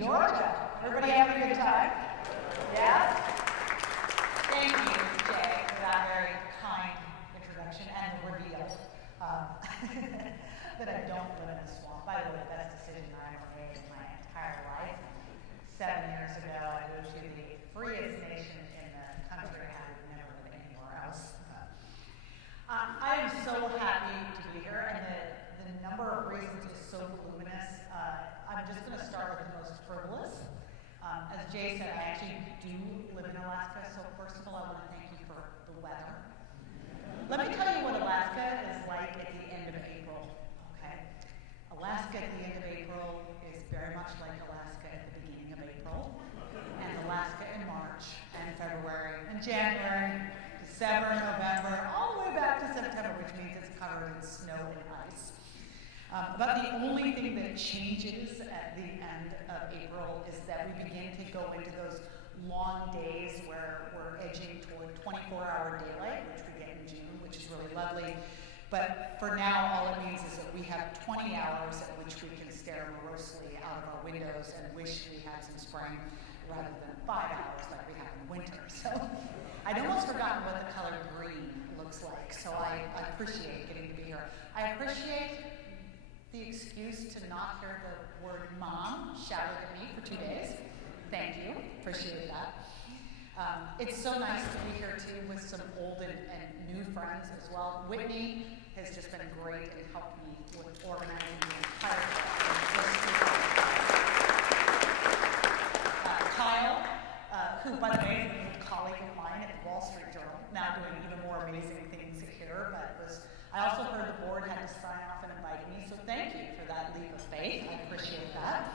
Georgia. Everybody having a good time? Yeah? Thank you, Jay, for that very kind introduction and the reveal that I don't live in a swamp. By the way, the best decision I ever made in my entire life. 7 years ago, I moved to the freest nation in the country. I would never live anywhere else. I am so happy to be here, and the number of reasons is so voluminous. I'm just going to start with the most frivolous. As Jay said, I actually do live in Alaska, so first of all, I want to thank you for the weather. Let me tell you what Alaska is like at the end of April, okay? Alaska at the end of April is very much like Alaska at the beginning of April, and Alaska in March, and February, and January, December, November, all the way back to September, which means it's covered in snow and ice. But the only thing that changes at the end of April is that we begin to go into those long days where we're edging toward 24-hour daylight, which we get in June, which is really lovely. But for now, all it means is that we have 20 hours at which we can stare morosely out of our windows and wish we had some spring rather than 5 hours like we have in winter. So I'd almost forgotten what the color green looks like, so I appreciate getting to be here. I appreciate the excuse to not hear the word mom shouted at me for 2 days. Thank you, appreciate that. It's so nice to be here too with some old and new friends as well. Whitney has just been great and helped me with organizing the entire Kyle, who by the way is an old colleague of mine at the Wall Street Journal, now doing even more amazing things here, but I also heard the board had to sign off and invite me, so thank you for that leap of faith. I appreciate that.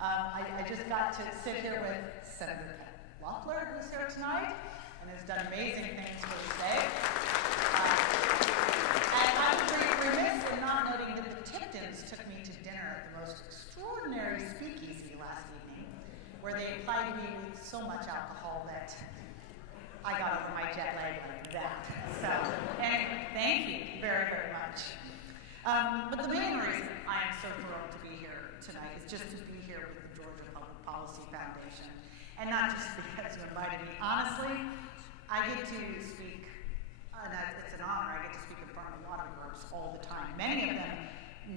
I just got to sit here with Senator Loeffler, who's here tonight, and has done amazing things for the state. And I'm pretty remiss in not noting that the Tiptons took me to dinner at the most extraordinary speakeasy last evening, where they applied me with so much alcohol that I got over my jet lag like that. So, anyway, thank you very, very much. But the main reason I am so thrilled to be here tonight is just to be here with the Georgia Public Policy Foundation. And not just because you invited me. Honestly, I get to speak, and it's an honor, I get to speak in front of a lot of groups all the time. Many of them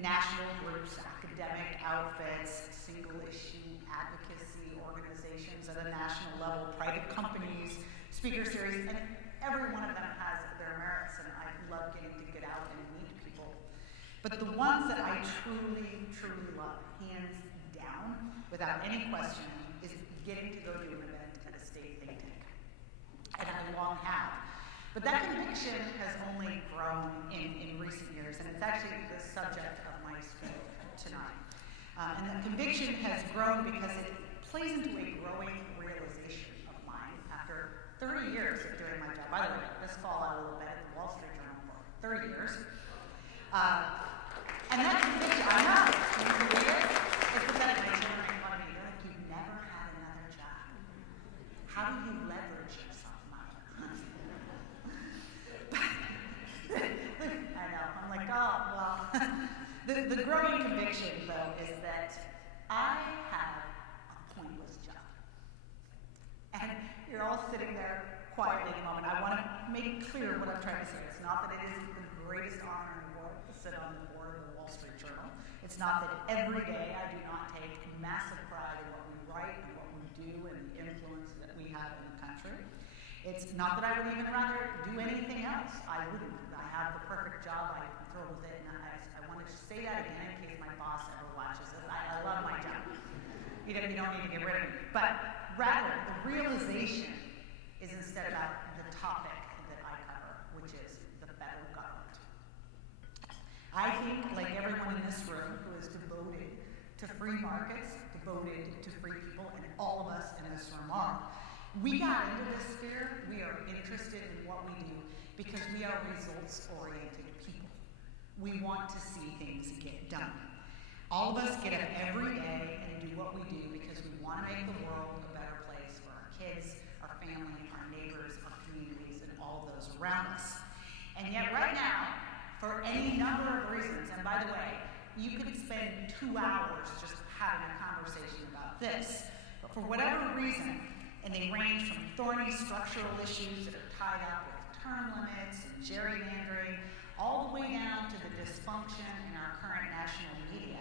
national groups, academic outfits, single issue advocacy organizations at a national level, private companies, speaker series, and every one of them has their merits, and I love getting to get out and meet people. But the ones that I truly, truly love, hands down, without any question, is getting to go to an event at a state think tank. And I long have. But that conviction has only grown in recent years, and it's actually the subject of my speech tonight. And the conviction has grown because it plays into a growing realization of mine after 30 years of doing my job. By the way, this fall I will have been at the Wall Street Journal for 30 years. And that conviction, I know, can you believe it? It's pathetic. My children make fun of me. They're like, you've never had another job. How do you leverage yourself, Maya? I know. I'm like, oh, well. The growing conviction, though, is that I have a pointless job. And you're all sitting there quietly in a moment. I want to make clear what I'm trying to say. It's not that it is the greatest honor in the world to sit on the board of the Wall Street Journal. It's not that every day I do not take massive pride in what we write and what we do and the influence that we have in the country. It's not that I would even rather do anything else. I wouldn't. I have the perfect job. I'm thrilled with it. And I want to say that again in case my boss ever watches this. I love my job. You don't need to get rid of me. But rather, the realization is instead about the topic that I cover, which is the federal government. I think, like everyone in this room who is devoted to free markets, devoted to free people, and all of us in this room are, we got into this sphere, we are interested in what we do because we are results-oriented people. We want to see things get done. All of us get up every day and do what we do because we want to make the world a better place for our kids, our family, our neighbors, our communities, and all those around us. And yet right now, for any number of reasons, and by the way, you could spend 2 hours just having a conversation about this, but for whatever reason, and they range from thorny structural issues that are tied up with term limits and gerrymandering, all the way down to the dysfunction in our current national media,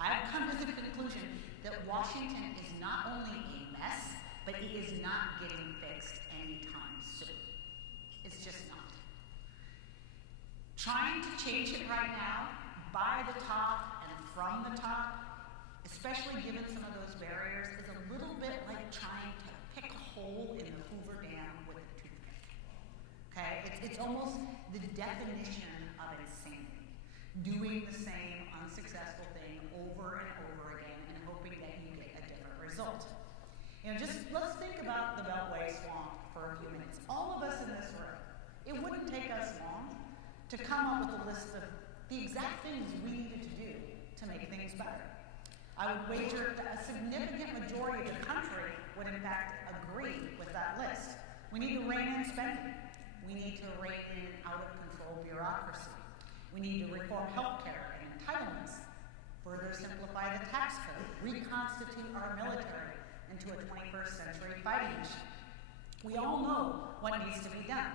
I've come to the conclusion that Washington is not only a mess, but it is not getting fixed anytime soon. It's just not. Trying to change it right now, by the top and from the top, especially given some of those barriers, is a little bit like trying to pick a hole in the Hoover Dam with a toothpick. Okay? It's almost the definition of insanity. Doing the same unsuccessful thing over and over again and hoping that you get a different result. Just let's think about the Beltway swamp for a few minutes. All of us in this room, it wouldn't take us long to come up with a list of the exact things we needed to do to make things better. I would wager that a significant majority of the country would in fact agree with that list. We need to rein in spending. We need to rein in out-of-control bureaucracy. We need to reform healthcare and entitlements, further simplify the tax code, reconstitute our military into a 21st century fighting machine. We all know what needs to be done.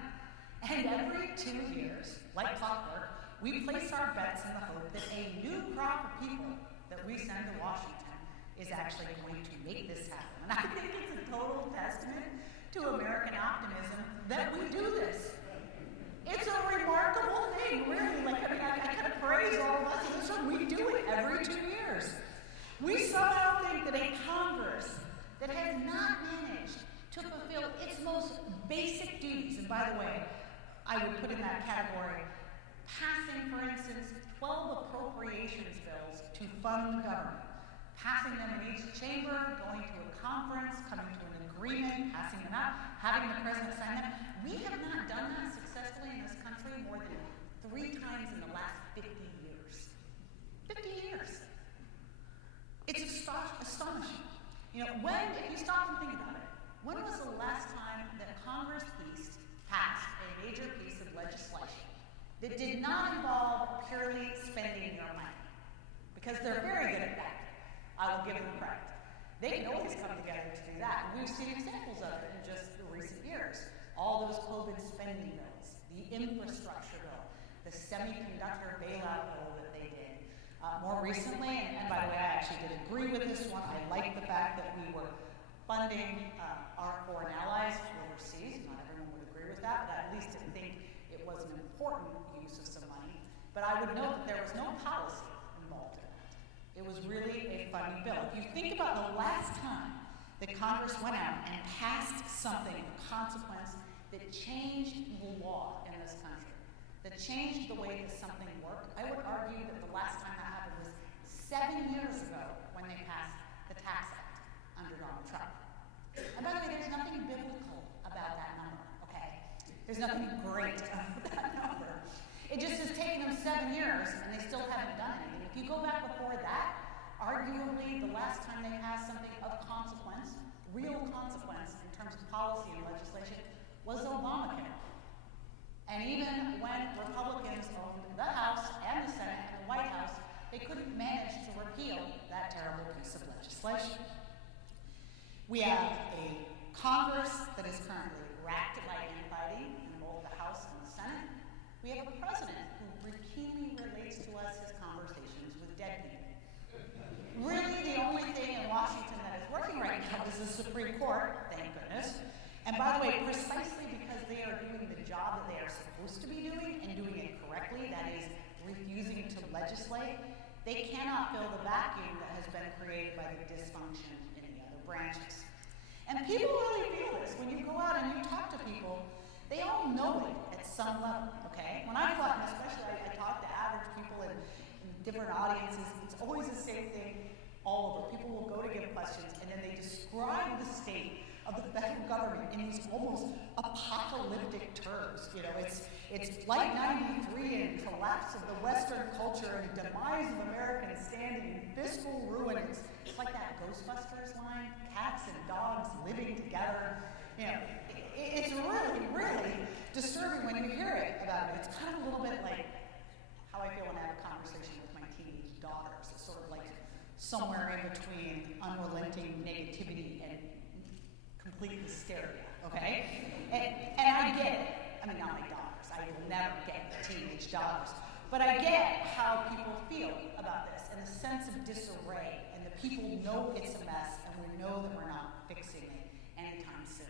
And every 2 years, like clockwork, we place our bets in the hope that a new crop of people that we send to Washington is actually going to make this happen. And I think it's a total testament to American optimism that we do this. It's a remarkable thing, really. I kind of praise all of us in this room. We do it every 2 years. We somehow think that a Congress that has not managed to fulfill its most basic duties, and by the way, I would put in that category passing, for instance, 12 appropriations bills to fund the government, passing them in each chamber, going to a conference, coming to an agreement, passing them out, having the president sign them. We have not done that successfully in this country more than 3 times in the last 50 years. 50 years. It's astonishing. If you stop and think about it, when was the last time that Congress passed a major piece of legislation that did not involve purely spending your money? Because they're very good at that. I will give them credit. They can always come together to do that. And we've seen examples of it in just the recent years. All those COVID spending bills, the infrastructure bill, the semiconductor bailout bill that they did. More recently, and by the way, I actually did agree with this one. I like the fact that we were funding our foreign allies overseas. Not everyone would agree with that, but I at least didn't think it was an important use of some money. But I would note that there was no policy involved in that. It was really a funding bill. If you think about the last time that Congress went out and passed something of consequence that changed the law in this country, that changed the way that something worked, I would argue that the last time that happened was 7 years ago when they passed the Tax Act under Donald Trump. And by the way, there's nothing biblical about that number, okay? There's nothing great about that number. It just has taken them 7 years and they still haven't done anything. If you go back before that, arguably the last time they passed something of consequence, real consequence in terms of policy and legislation, was Obamacare. And even when Republicans owned the House and the Senate and the White House, they couldn't manage to repeal that terrible piece of legislation. We have a Congress that is currently racked by infighting in both the House and the Senate. We have a president who routinely relates to us his conversations with dead people. Really, the only thing in Washington that is working right now is the Supreme Court, thank goodness. And by the way, precisely because they are doing the job that they are supposed to be doing and doing it correctly, that is, refusing to legislate, they cannot fill the vacuum that has been created by the dysfunction in the other branches. And people really feel this. When you go out and you talk to people, they all know it at some level, okay? When I talk, and especially I talk to average people in different audiences, it's always the same thing all over. People will go to give questions, and then they describe the state of the federal government in these almost apocalyptic terms. It's like 93 and collapse of the Western culture and demise of American standing and fiscal ruin. It's like that Ghostbusters line, cats and dogs living together. It's really, really disturbing when you hear it about it. It's kind of a little bit like how I feel when I have a conversation with my teenage daughters. It's sort of like somewhere in between unrelenting hysteria, okay? And I get it. I mean, not my daughters. I will never get teenage daughters. But I get how people feel about this and the sense of disarray, and the people know it's a mess, and we know that we're not fixing it anytime soon.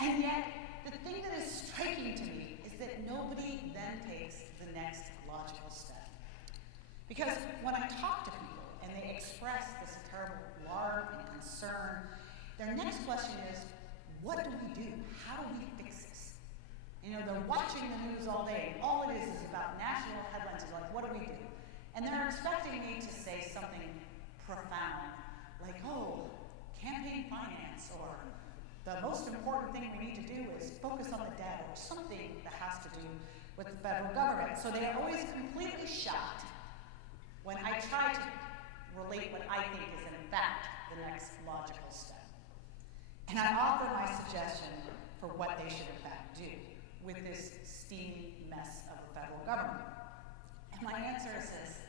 And yet, the thing that is striking to me is that nobody then takes the next logical step. Because when I talk to people and they express this terrible alarm and concern, their next question is, what do we do? How do we fix this? You know, they're watching the news all day, and all it is about national headlines. It's like, what do we do? And they're expecting me to say something profound, like, oh, campaign finance, or the most important thing we need to do is focus on the debt, or something that has to do with the federal government. So they are always completely shocked when I try to relate what I think is, in fact, the next logical step. And I offer my suggestion for what they should, in fact, do with this steamy mess of the federal government. And my answer is this: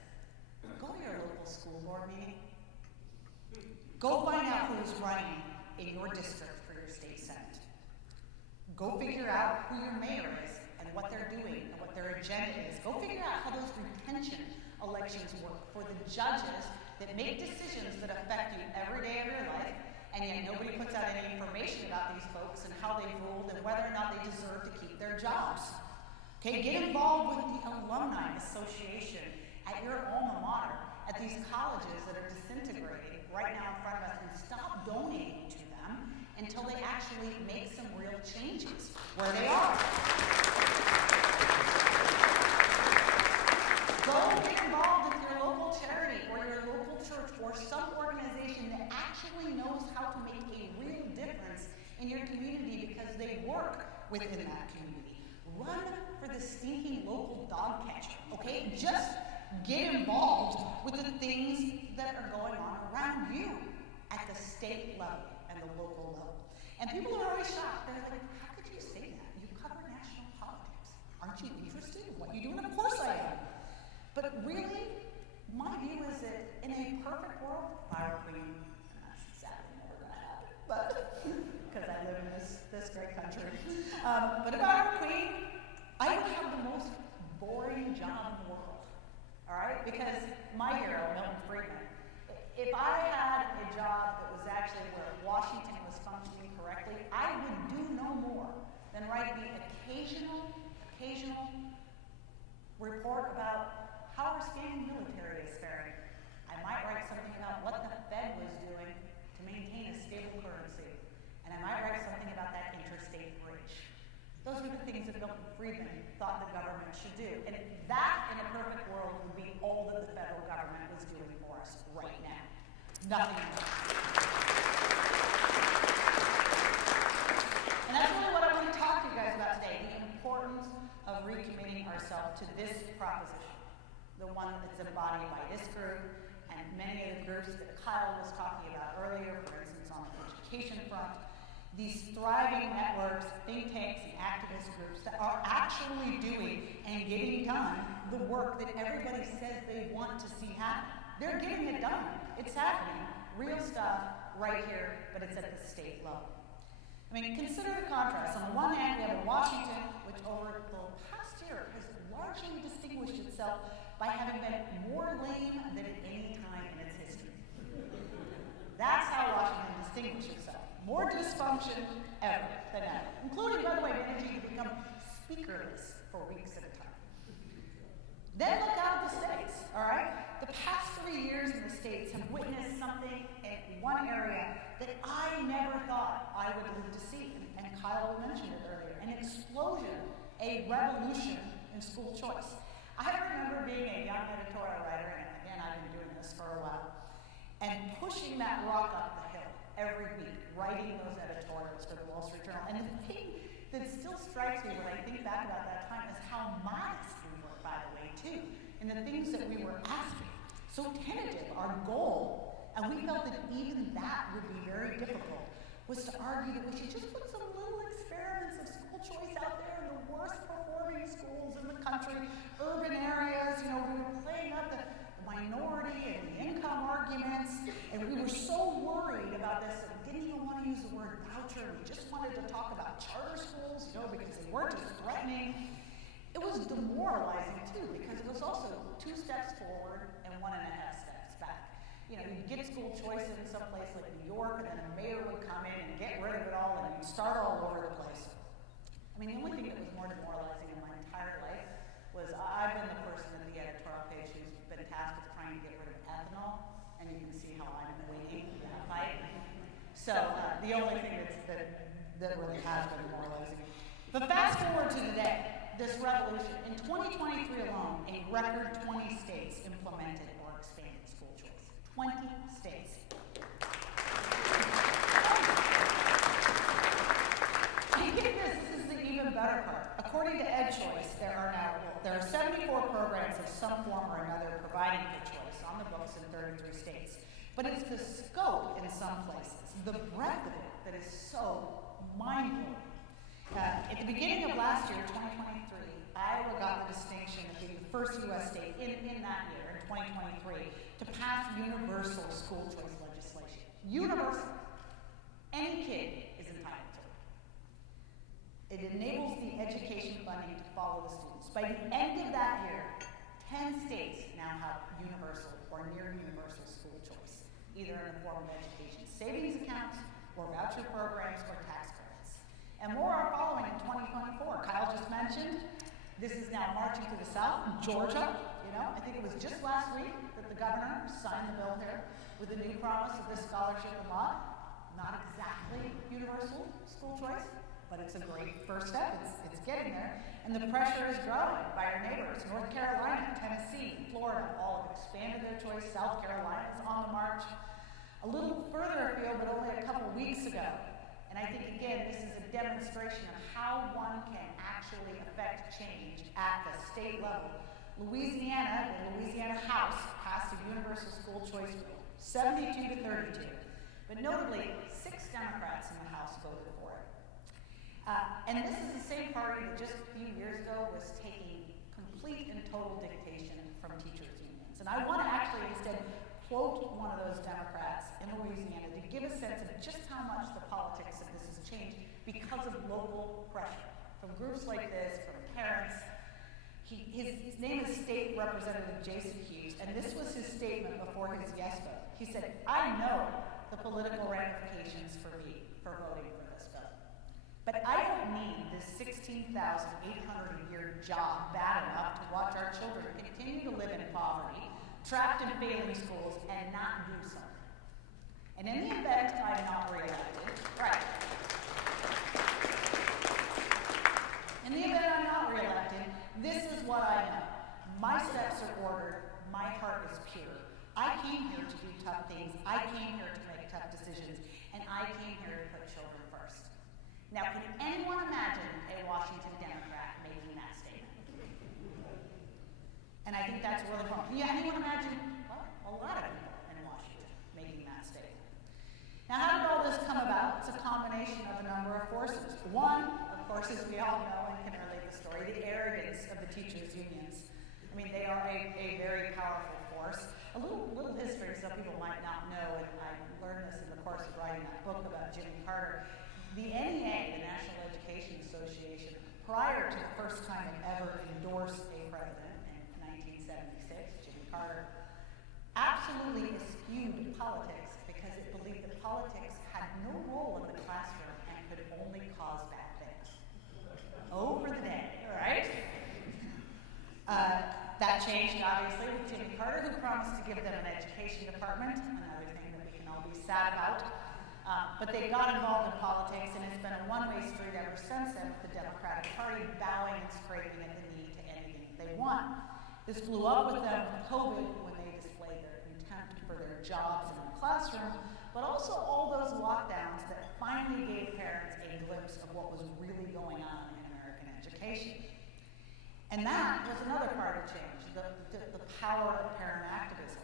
go to your local school board meeting. Go find out who's running in your district for your state senate. Go figure out who your mayor is and what they're doing and what their agenda is. Go figure out how those retention elections work for the judges that make decisions that affect you every day of your life, and yet nobody puts out any information about these folks and how they ruled and whether or not they deserve to keep their jobs. Okay, get involved with the alumni association at your alma mater, at these colleges that are disintegrating right now in front of us, and stop donating to them until they actually make some real changes where they are. Go get involved with your local charity or your local church or some organization that actually knows how to make a real difference in your community because they work within that community. Run for the stinking local dog catcher, okay? Just get involved with the things that are going on around you at the state level and the local level. And people are always shocked. They're like, how could you say that? You cover national politics. Aren't you interested in what you do? And of course I am. But really, my view is that in a perfect world, fire queen, and that's sadly never going to happen, but because I live in this great country. But if I were queen, I would have the most boring job in the world. All right? Because my hero, Milton Friedman, if I had a job that was actually where Washington was functioning correctly, I would do no more than write the occasional report about how our standing military is faring. I might write something about what the Fed was doing to maintain a stable currency. And I might write something about that interstate bridge. Those are the things that Milton Friedman thought the government should do. And that, in a perfect world, would be all that the federal government was doing for us right now. Nothing more. And that's really what I want to talk to you guys about today, the importance of recommitting ourselves to this proposition, the one that's embodied by this group and many of the groups that Kyle was talking about earlier, for instance, on the education front. These thriving networks, think tanks, and activist groups that are actually doing and getting done the work that everybody says they want to see happen. They're getting it done. It's happening. Real stuff right here, but it's at the state level. I mean, consider the contrast. On the one hand, we have Washington, which over the past year has largely distinguished itself by having been more lame than at any time in its history. That's how Washington distinguished itself. More dysfunction ever than ever, including, by the way, managing to become speakerless for weeks at a time. Then look out at the states, all right? The past 3 years in the states have witnessed something in one area that I never thought I would live to see, and Kyle mentioned it earlier, an explosion, a revolution in school choice. I remember being a young editorial writer, and again, I've been doing this for a while, and pushing that rock up the hill every week, writing those editorials for the Wall Street Journal. And the thing that still strikes me when I think back about that time is how modest we were, by the way, too, in the things that we were asking. So tentative, our goal, and we felt that even that would be very difficult, was to argue that we should just put some little experiments of school choice out there in the worst performing schools in the country, urban areas. You know, we were playing up the minority and the income arguments, and we were so worried about this that we didn't even want to use the word voucher culture. We just wanted to talk about charter schools, because they weren't as threatening. It was demoralizing too, because it was also 2 steps forward and 1.5 steps back. You'd get school choice in some place like New York, and then a mayor would come in and get rid of it all, and you'd start all over the place. The only thing that was more demoralizing in my entire life was I've been the person at the editorial page who's been tasked with trying to get rid of ethanol, and you can see how I'm waiting for that fight. So the only thing that really has been demoralizing. But fast forward to today, this revolution. In 2023 alone, a record 20 states implemented or expanded school choice. 20 states. And get this is the even better part. According to EdChoice, there are 74 programs of some form or another providing for choice on the books in 33 states. But it's the scope in some places, the breadth of it, that is so mind-blowing. At the beginning of last year, 2023, Iowa got the distinction of being the first U.S. state in that year, in 2023, to pass universal school choice legislation. Universal. Any kid is entitled to it. It enables the education funding to follow the students. By the end of that year, 10 states now have universal or near universal school choice, either in the form of education savings accounts or voucher programs or tax credits. And more are following in 2024. Kyle just mentioned this is now marching to the south. Georgia, I think it was just last week that the governor signed the bill here with the new promise of this scholarship in law. Not exactly universal school choice, but it's a great first step. It's getting there. And the pressure is growing by our neighbors. North Carolina, Tennessee, Florida, all have expanded their choice. South Carolina is on the march. A little further afield, but only a couple weeks ago. And I think, again, this is a demonstration of how one can actually affect change at the state level. Louisiana, the Louisiana House passed a universal school choice bill, 72 to 32. But notably, 6 Democrats in the House voted for it. And this is the same party that just a few years ago was taking complete and total dictation from teachers' unions. And I want to actually instead quote one of those Democrats in Louisiana to give a sense of just how much the politics of this has changed because of local pressure from groups like this, from parents. His name is State Representative Jason Hughes, and this was his statement before his yes vote. He said, "I know the political ramifications for me for voting for this bill. But I don't need this $16,800 a year job bad enough to watch our children continue to live in poverty, trapped in failing schools, and not do something. And in the event I'm not reelected, right. In the event I'm not reelected, this is what I know. My steps are ordered, my heart is pure. I came here to do tough things, I came here to make tough decisions, and I came here to put children first." Now, can anyone imagine a Washington Democrat making that statement? And I think that's really wrong. Can anyone imagine, well, a lot of people in Washington making that statement? Now, how did all this come about? It's a combination of a number of forces. One, of course, as we all know and can relate the story, the arrogance of the teachers' unions. I mean, they are a very powerful force. A little history some people might not know, and I learned this in the course of writing that book about Jimmy Carter. The NEA, the National Education Association, prior to the first time it ever endorsed a president in 1976, Jimmy Carter, absolutely eschewed politics because it believed that politics had no role in the classroom and could only cause bad things. Over the day, right? That changed, obviously, with Jimmy Carter, who promised to give them an education department, another thing that we can all be sad about. But they got involved in politics, and it's been a one-way street ever since then, with the Democratic Party bowing and scraping at the knee to anything they want. This blew up with them with COVID when they displayed their contempt for their jobs in the classroom, but also all those lockdowns that finally gave parents a glimpse of what was really going on in American education. And that was another part of change, the power of parent activism.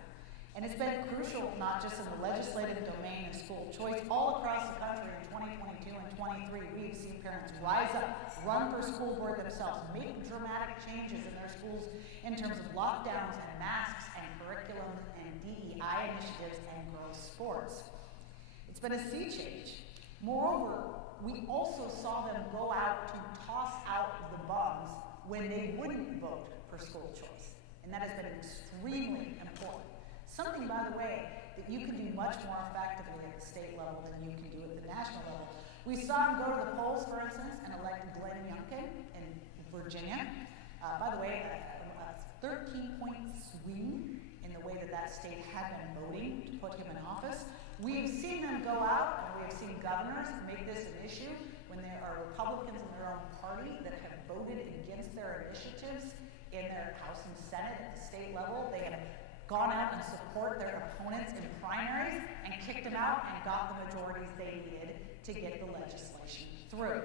And it's been crucial, not just in the legislative domain of school choice, all across the country in 2022 and 23, we've seen parents rise up, run for school board themselves, make dramatic changes in their schools in terms of lockdowns and masks and curriculum and DEI initiatives and girls' sports. It's been a sea change. Moreover, we also saw them go out to toss out the bums when they wouldn't vote for school choice. And that has been extremely important. Something, by the way, that you can do much more effectively at the state level than you can do at the national level. We saw him go to the polls, for instance, and elect Glenn Youngkin in Virginia. By the way, a 13-point swing in the way that that state had been voting to put him in office. We have seen them go out, and we have seen governors make this an issue when there are Republicans in their own party that have voted against their initiatives in their House and Senate at the state level. They have gone out and support their opponents in primaries and kicked them out and got the majorities they needed to get the legislation through.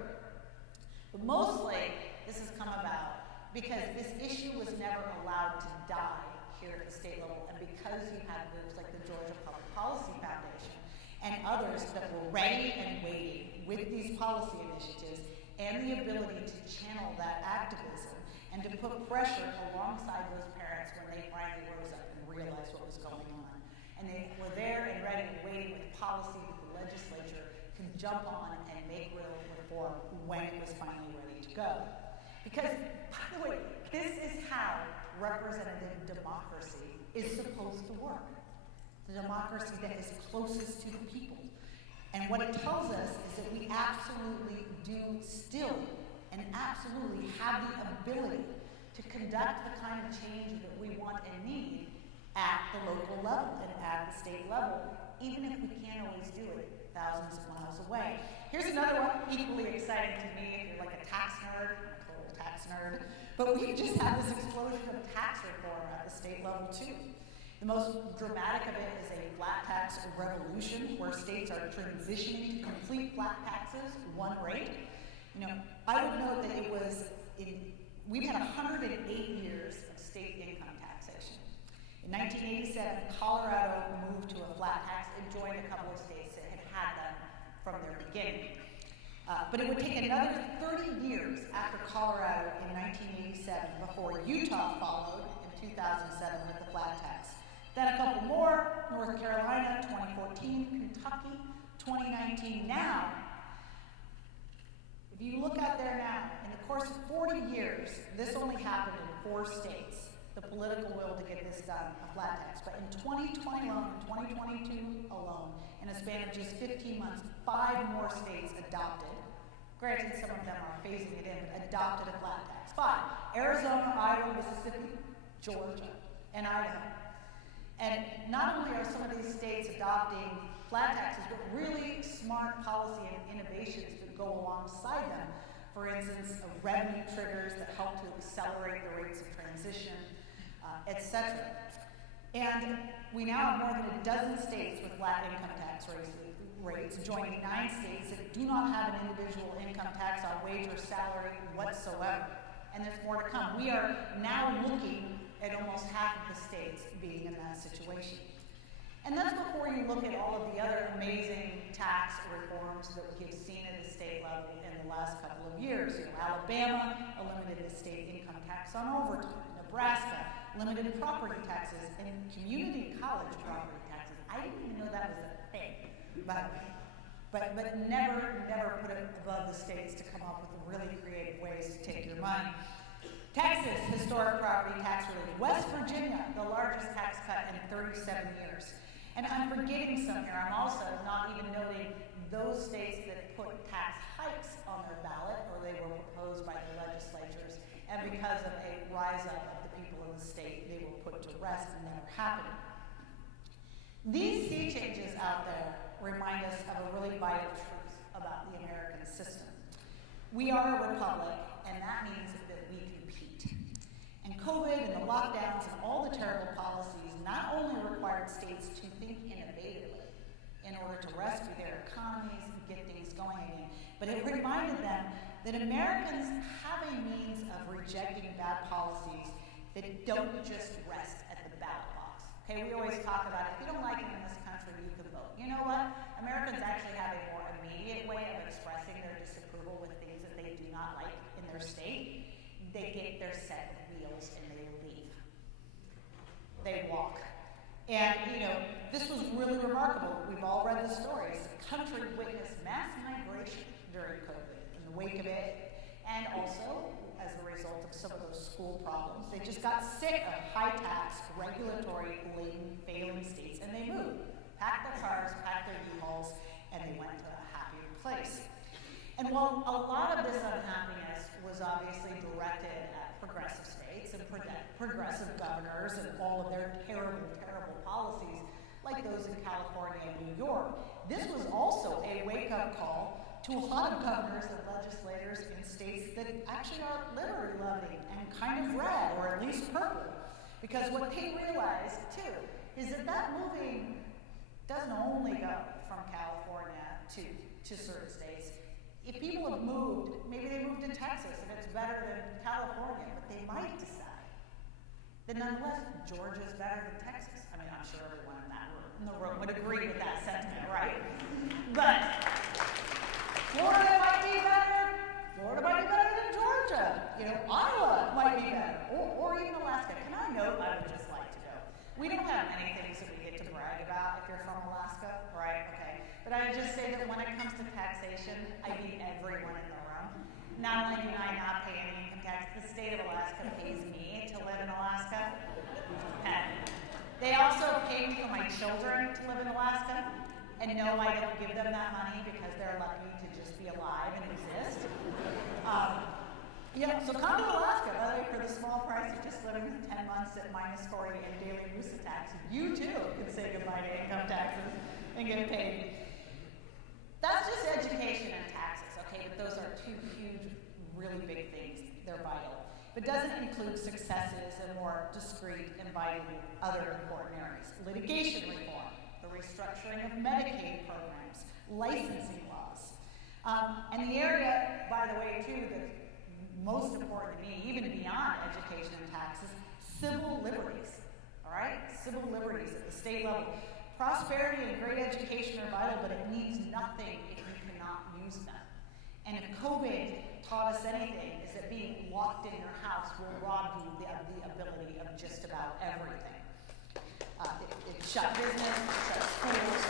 But mostly, this has come about because this issue was never allowed to die here at the state level, and because you had groups like the Georgia Public Policy Foundation and others that were ready and waiting with these policy initiatives and the ability to channel that activism and to put pressure alongside those parents when they finally rose up and realized what was going on. And they were there and ready and waiting with policy that the legislature could jump on and make real reform when it was finally ready to go. Because, by the way, this is how representative democracy is supposed to work. The democracy that is closest to the people. And what it tells us is that we absolutely do still and absolutely have the ability to conduct the kind of change that we want and need at the local level and at the state level, even if we can't always do it thousands of miles away. Here's another one, equally exciting to me if you're like a tax nerd. I'm a total tax nerd. But we just had this explosion of tax reform at the state level too. The most dramatic of it is a flat tax revolution where states are transitioning to complete flat taxes, one rate. You know, I would note that we've had 108 years of state income taxation. In 1987, Colorado moved to a flat tax. It joined a couple of states that had them from their beginning. But it would take another 30 years after Colorado in 1987 before Utah followed in 2007 with the flat tax. Then a couple more, North Carolina, 2014, Kentucky, 2019. Now, if you look out there now, in the course of 40 years, this only happened in 4 states, the political will to get this done, a flat tax. But in 2020 alone, in 2022 alone, in a span of just 15 months, 5 more states adopted. Granted, some of them are phasing it in, but adopted a flat tax. 5. Arizona, Iowa, Mississippi, Georgia, and Idaho. And not only are some of these states adopting flat taxes, but really smart policy and innovations that go alongside them. For instance, revenue triggers that help to accelerate the rates of transition, etc. And we now have more than a dozen states with flat income tax rates, joining 9 states that do not have an individual income tax on wage or salary whatsoever. And there's more to come. We are now looking at almost half of the states being in that situation. And that's before you look at all of the other amazing tax reforms that we have seen at the state level in the last couple of years. You know, Alabama eliminated the state income tax on overtime. Nebraska limited property taxes and community college property taxes. I didn't even know that was a thing, but never put it above the states to come up with really creative ways to take your money. Texas, historic property tax relief. West Virginia, the largest tax cut in 37 years. And I'm forgetting some here. I'm also not even noting those states that put tax hikes on their ballot, or they were proposed by the legislatures, and because of a rise up of the people in the state, they were put to rest and never happened. These sea changes out there remind us of a really vital truth about the American system. We are a republic, and that means that we compete. And COVID and the lockdowns and all the terrible policies not only required states to think innovatively in order to rescue their economies and get things going again, but it reminded them that Americans have a means of rejecting bad policies that don't just rest at the ballot box. Okay, we always talk about if you don't like it in this country, you can vote. You know what? Americans actually have a more immediate way of expressing their disapproval with things that they do not like in their state. They get their set of wheels and they leave. They walk. And, you know, this was really remarkable. We've all read the stories. The country witnessed mass migration during COVID in the wake of it, and also as a result of some of those school problems. They just got sick of high-tax, regulatory-laden, failing states, and they moved. Packed their cars, packed their U-Hauls, and they went to a happier place. And while a lot of this unhappiness was obviously directed at progressive states and progressive governors and all of their terrible, terrible policies, like those in California and New York, this was also a wake-up call to a lot of governors and legislators in states that actually are liberty-loving and kind of red, or at least purple. Because what they realized, too, is that that moving doesn't only go from California to certain states. If people have moved, maybe they moved to Texas and it's better than California, but they might decide that nonetheless, Georgia's better than Texas. I mean, I'm sure everyone in the room would agree with that sentiment, right? But Florida might be better. Florida might be better than Georgia. You know, Iowa might be better, or even Alaska. Can I note, I would just like to go. We don't have many things that we get to brag about if you're from Alaska, right? Okay. But I would just say that when it comes to taxation, I beat everyone in the room. Not only do I not pay any income tax, the state of Alaska pays me to live in Alaska. And they also pay me for my children to live in Alaska. And no, I don't give them that money because they're lucky to just be alive and exist. Yeah, so come to Alaska, by the way, for the small price of just living 10 months at -40 and daily WUSA tax. You too can say goodbye to income taxes and get paid. That's just education and taxes, okay? But those are two huge, really big things. They're vital. But doesn't include successes and more discrete and vital other important areas. Litigation reform, the restructuring of Medicaid programs, licensing laws. And the area, by the way, too, that's most important to me, even beyond education and taxes, civil liberties, all right? Civil liberties at the state level. Prosperity and great education are vital, but it means nothing if you cannot use them. And if COVID taught us anything, is that being locked in your house will rob you of the ability of just about everything. It shut business, it shut schools.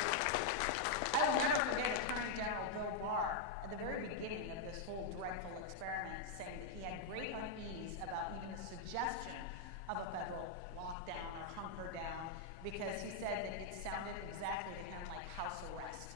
I will never forget Attorney General Bill Barr at the very beginning of this whole dreadful experiment saying that he had great unease about even the suggestion of a federal lockdown or hunker down, because he said that it sounded exactly to him like house arrest.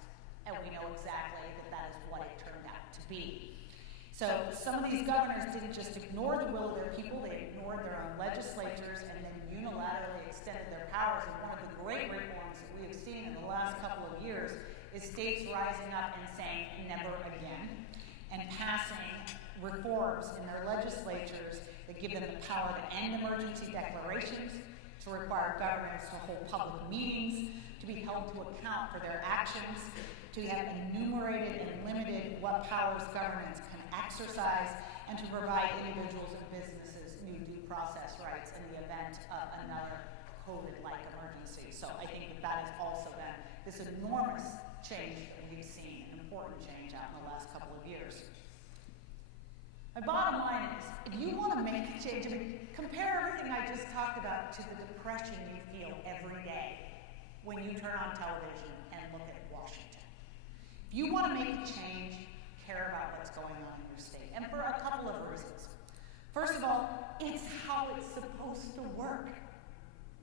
And we know exactly that that is what it turned out to be. So some of these governors didn't just ignore the will of their people, they ignored their own legislatures and then unilaterally extended their powers. And one of the great reforms that we have seen in the last couple of years is states rising up and saying never again, and passing reforms in their legislatures that give them the power to end emergency declarations, to require governments to hold public meetings, to be held to account for their actions, to have enumerated and limited what powers governments can exercise, and to provide individuals and businesses new due process rights in the event of another COVID-like emergency. So I think that has also been this enormous change that we've seen, an important change out in the last couple of years. My bottom line is, if you want to make a change, I mean, compare everything I just talked about to the depression you feel every day when you turn on television and look at Washington. If you want to make a change, care about what's going on in your state, and for a couple of reasons. First of all, it's how it's supposed to work,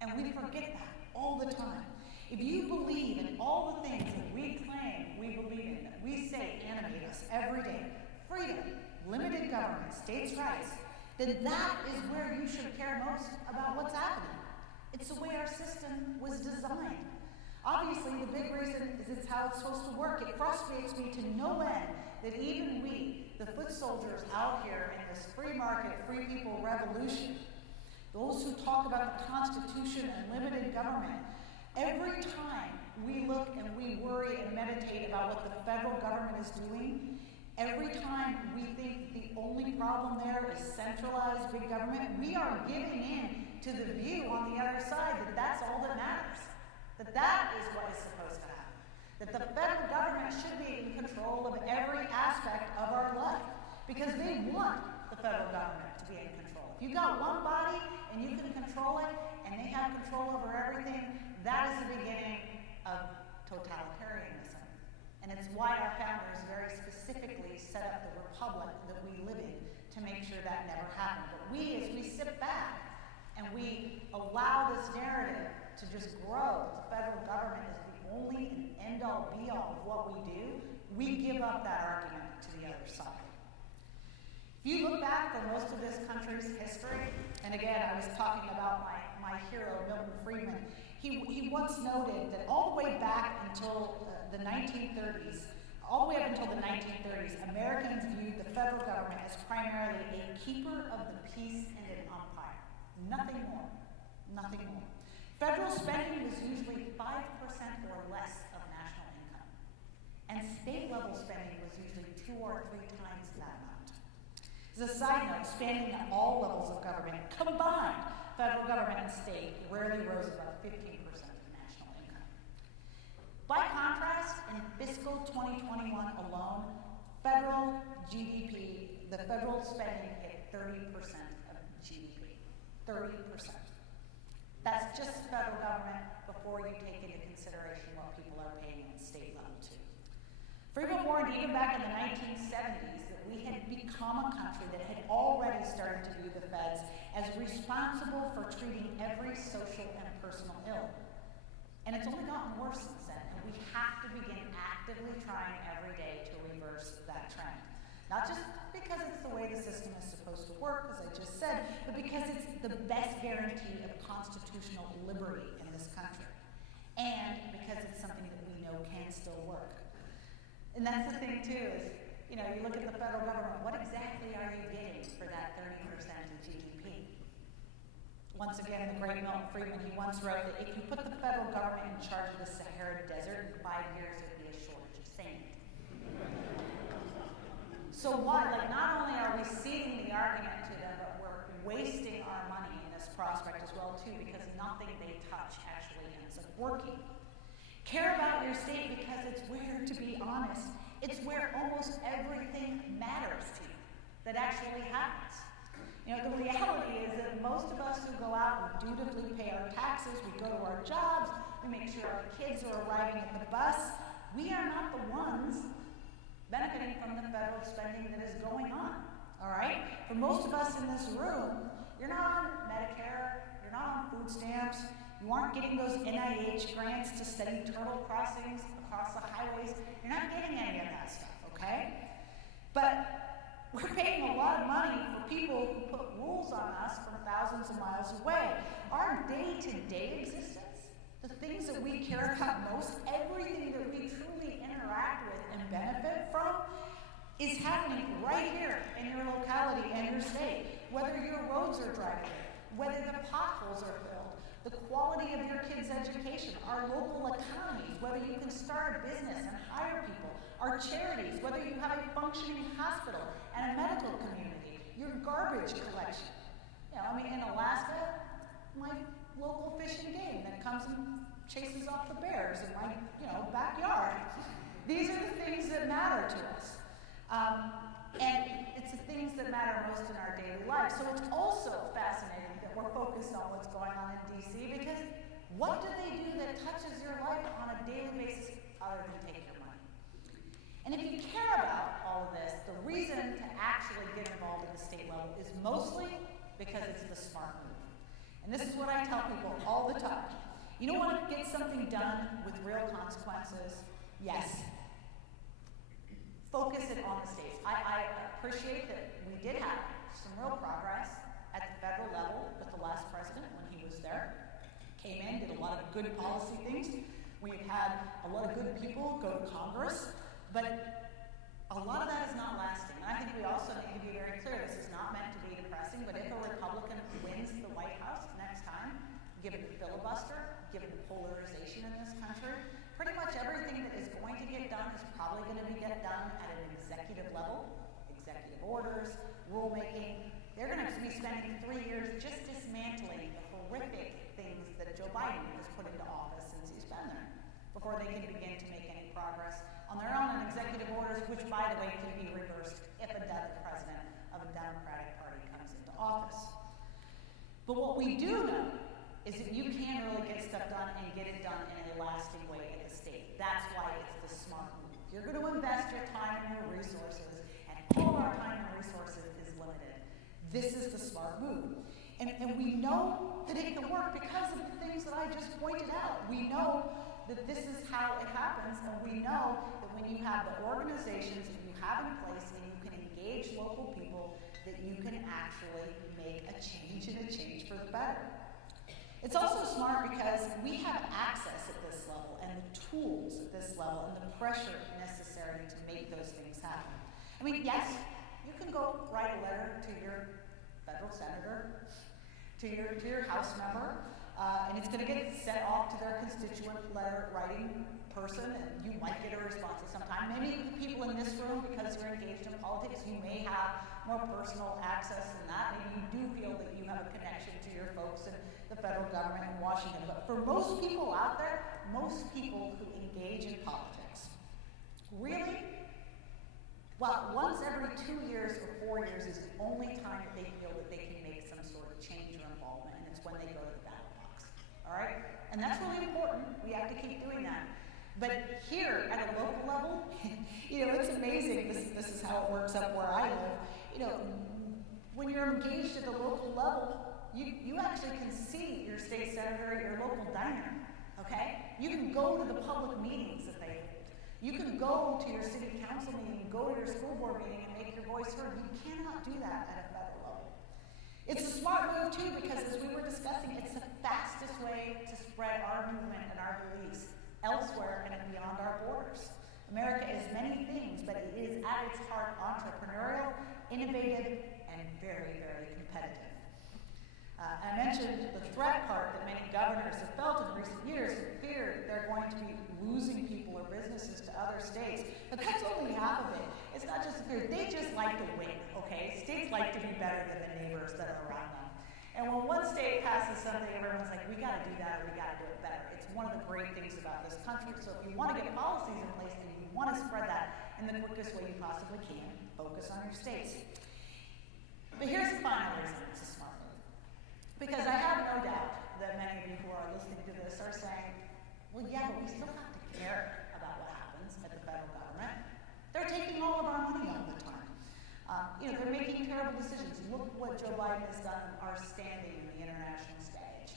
and we forget that all the time. If you believe in all the things that we claim we believe in, that we say animate us every day, freedom, limited government, states' rights, then that is where you should care most about what's happening. It's the way our system was designed. Obviously, the big reason is it's how it's supposed to work. It frustrates me to no end that even we, the foot soldiers out here in this free market, free people revolution, those who talk about the Constitution and limited government, every time we look and we worry and meditate about what the federal government is doing, every time we think the only problem there is centralized big government, we are giving in to the view on the other side that that's all that matters. That is what is supposed to happen. That the federal government should be in control of every aspect of our life, because they want the federal government to be in control. If you've got one body and you can control it, and they have control over everything, that is the beginning totalitarianism. And it's why our founders very specifically set up the republic that we live in to make sure that never happened. But we, as we sit back and we allow this narrative to just grow, that the federal government is the only and end-all be-all of what we do, we give up that argument to the other side. If you look back for most of this country's history, and again, I was talking about my hero, Milton Friedman, he once noted that all the way back until the 1930s, all the way up until the 1930s, Americans viewed the federal government as primarily a keeper of the peace and an umpire. Nothing more. Nothing more. Federal spending was usually 5% or less of national income. And state-level spending was usually 2 or 3 times that amount. As a side note, spending at all levels of government, combined, federal government and state, rarely rose above 15% of national income. By contrast, in fiscal 2021 alone, federal GDP, the federal spending hit 30% of GDP. 30%. That's just the federal government before you take into consideration what people are paying at state level too. Friedman warned even back in the 1970s that we had become a country that had already started to view the feds as responsible for treating every social and personal ill. And it's only gotten worse since then, and we have to begin actively trying every day to reverse that trend. Not just because it's the way the system is supposed to work, as I just said, but because it's the best guarantee of constitutional liberty in this country. And because it's something that we know can still work. And that's the thing too, is, you look at the federal government, what exactly are you getting for that 30% of GDP? Once again, the great Milton Friedman, he once wrote that if you put the federal government in charge of the Sahara Desert, in 5 years there'd be a shortage of sand. So what, not only are we ceding the argument to them, but we're wasting our money in this prospect as well too, because nothing they touch actually ends up working. Care about your state because it's where, to be honest, it's where almost everything matters to you that actually happens. The reality is that most of us who go out, we dutifully pay our taxes, we go to our jobs, we make sure our kids are arriving at the bus. We are not the ones benefiting from the federal spending that is going on, all right? For most of us in this room, you're not on Medicare, you're not on food stamps, you aren't getting those NIH grants to study turtle crossings across the highways. You're not getting any of that stuff, okay? But we're paying a lot of money for people who put rules on us from thousands of miles away. Our day-to-day existence, the things that we care about most, everything that we truly interact with and benefit from, is happening right here in your locality and your state. Whether your roads are dry clear, whether the potholes are filled, the quality of your kids' education, our local economies, whether you can start a business and hire people, our charities, whether you have a functioning hospital and a medical community, your garbage collection. In Alaska, my local Fish and Game that comes and chases off the bears in my, backyard. These are the things that matter to us. And it's the things that matter most in our daily life. So it's also fascinating that we're focused on what's going on in D.C. because what do they do that touches your life on a daily basis other than take your money? And if you care about all of this, the reason to actually get involved at the state level is mostly because it's the smart move. And this is what I tell people all the time. You don't want to get something done with real consequences? Yes. Focus it on the states. I appreciate that we did have some real progress at the federal level with the last president when he was there. Came in, did a lot of good policy things. We've had a lot of good people go to Congress, but a lot of that is not lasting. And I think we also need to be very clear, this is not meant to be depressing, but if a Republican wins the White House next time, given the filibuster, given the polarization in this country, pretty much everything that is going to get done is probably going to be done at an executive level, executive orders, rulemaking. They're going to be spending 3 years just dismantling the horrific things that Joe Biden has put into office since he's been there, before they can begin to make any progress on their own and executive orders, which, by the way, can be reversed if another president of a Democratic Party comes into office. But what we do know is that you can really get stuff done and get it done in a lasting way at the state. That's why it's the smart move. If you're going to invest your time and your resources, and all our time and resources is limited, this is the smart move. And we know that it can work because of the things that I just pointed out. We know that this is how it happens, and we know that when you have the organizations that you have in place and you can engage local people, that you can actually make a change and a change for the better. It's also smart because we have access at this level and the tools at this level and the pressure necessary to make those things happen. I mean, yes, you can go write a letter to your federal senator, to your House member, and it's going to get sent off to their constituent letter writing person, and you might get a response at some time. Maybe the people in this room, because you're engaged in politics, you may have more personal access than that. Maybe you do feel that you have a connection to your folks in the federal government in Washington. But for most people out there, most people who engage in politics, really, well, once every 2 years or 4 years is the only time that they feel that they can make some sort of change or involvement, and it's when they go to the ballot box. All right? And that's really important. We have to keep doing that. But here, at a local level, it's amazing. This is how it works up where I live. When you're engaged at the local level, you actually can see your state senator at your local diner, okay? You can go to the public meetings that they hold. You can go to your city council meeting, go to your school board meeting, and make your voice heard. You cannot do that at a federal level. It's a smart move, too, because as we were discussing, it's the fastest way to spread our movement and our beliefs elsewhere and beyond our borders. America is many things, but it is at its heart entrepreneurial, innovative, and very, very competitive. I mentioned the threat part that many governors have felt in recent years and fear they're going to be losing people or businesses to other states. But that's only half of it. It's not just fear. They just like to win, okay? States like to be better than the neighbors that are around them. And when one state passes something, everyone's like, we got to do that or we got to do it better. It's one of the great things about this country. So if you want to get policies in place and you want to spread that in the quickest way you possibly can, focus on your states. But here's the final reason it's a smart move. Because I have no doubt that many of you who are listening to this are saying, well, yeah, but we still have to care about what happens at the federal government. They're taking all of our money all the time. They're making terrible decisions. Look what Joe Biden has done in our standing in the international stage.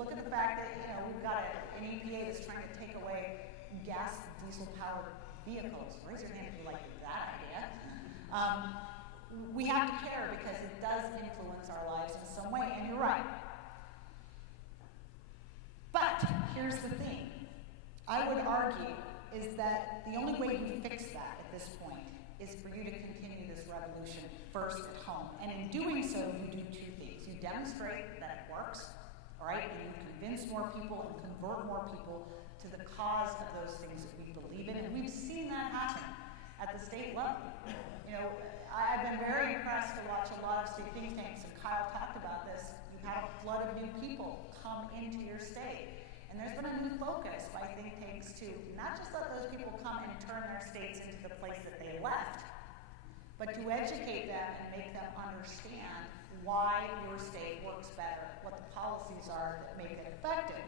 Look at the fact that, we've got an EPA that's trying to take away gas, diesel-powered vehicles. Raise your hand if you like that idea. We have to care because it does influence our lives in some way, and you're right. But here's the thing. I would argue is that the only way you fix that at this point is for you to continue this revolution first at home. And in doing so, you do two things. You demonstrate that it works, all right, and you convince more people and convert more people to the cause of those things that we believe in. And we've seen that happen at the state level. I've been very impressed to watch a lot of state think tanks, and Kyle talked about this. You have a flood of new people come into your state. And there's been a new focus by think tanks to not just let those people come and turn their states into the place that they left, but to educate them and make them understand why your state works better, what the policies are that make it effective.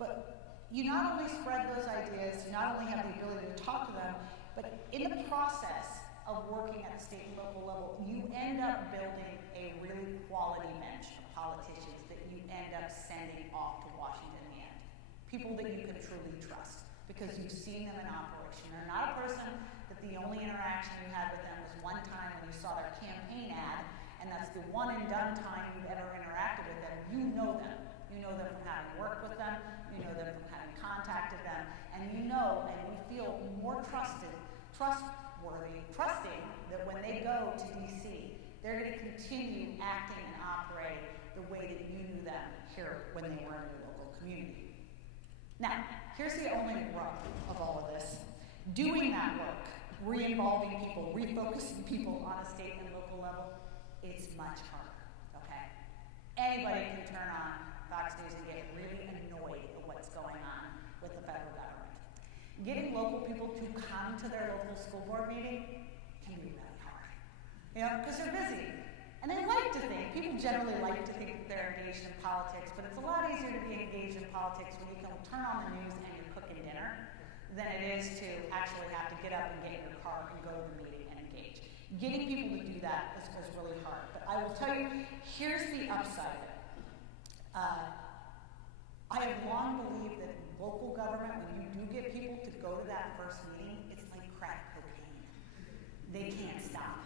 But you not only spread those ideas, you not only have the ability to talk to them, but in the process of working at the state and local level, you end up building a really quality bench of politicians that you end up sending off to Washington in the end. People that you can truly trust because you've seen them in operation. They're not a person that the only interaction you had with them was one time when you saw their campaign ad, and that's the one and done time you've ever interacted with them. You know them. You know them from having worked with them. You know them from having contacted them. And you know and you feel more trusting that when they go to D.C., they're going to continue acting and operating the way that you knew them here when they were in your local community. Now, here's the only rub of all of this. Doing that work, re-involving people, refocusing people on a state and local level, it's much harder, okay? Anybody can turn on Fox News and get really annoyed at what's going on with the federal government. Getting local people to come to their local school board meeting can be really hard, because they're busy. And they like to think, people generally like to think that they're engaged in politics, but it's a lot easier to be engaged in politics when you can turn on the news and you're cooking dinner. dinner than it is to actually have to get up and get in your car and go to the meeting and engage. Getting people to do that is really hard. But I will tell you, here's the upside of it. I have long believed that local government, when you do get people to go to that first meeting, it's like crack cocaine. They can't stop.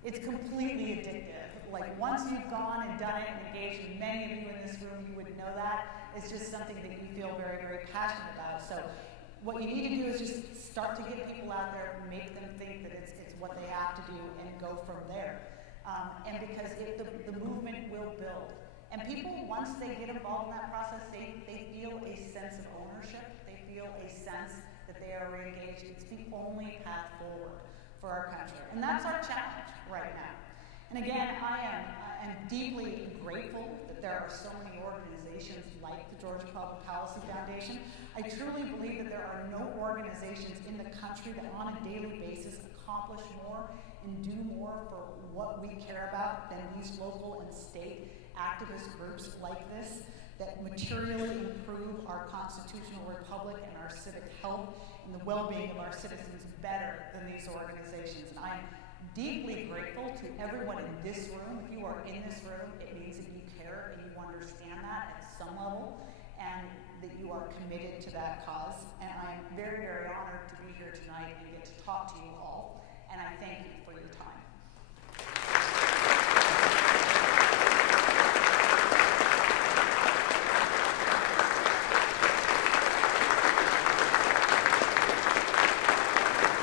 It's completely addictive. Like once you've gone and done it and engaged, and many of you in this room, you would know that. It's just something that you feel very, very passionate about. So what you need to do is just start to get people out there, make them think that it's what they have to do, and go from there. And because the movement will build. And people, once they get involved in that process, they feel a sense of ownership. They feel a sense that they are engaged. It's the only path forward for our country. And that's our challenge right now. And again, I am deeply grateful that there are so many organizations like the Georgia Public Policy Foundation. I truly believe that there are no organizations in the country that on a daily basis accomplish more and do more for what we care about than these local and state activist groups like this that materially improve our constitutional republic and our civic health and the well-being of our citizens better than these organizations. And I'm deeply grateful to everyone in this room. If you are in this room, it means that you care and you understand that at some level and that you are committed to that cause. And I'm very, very honored to be here tonight and get to talk to you all. And I thank you for your time.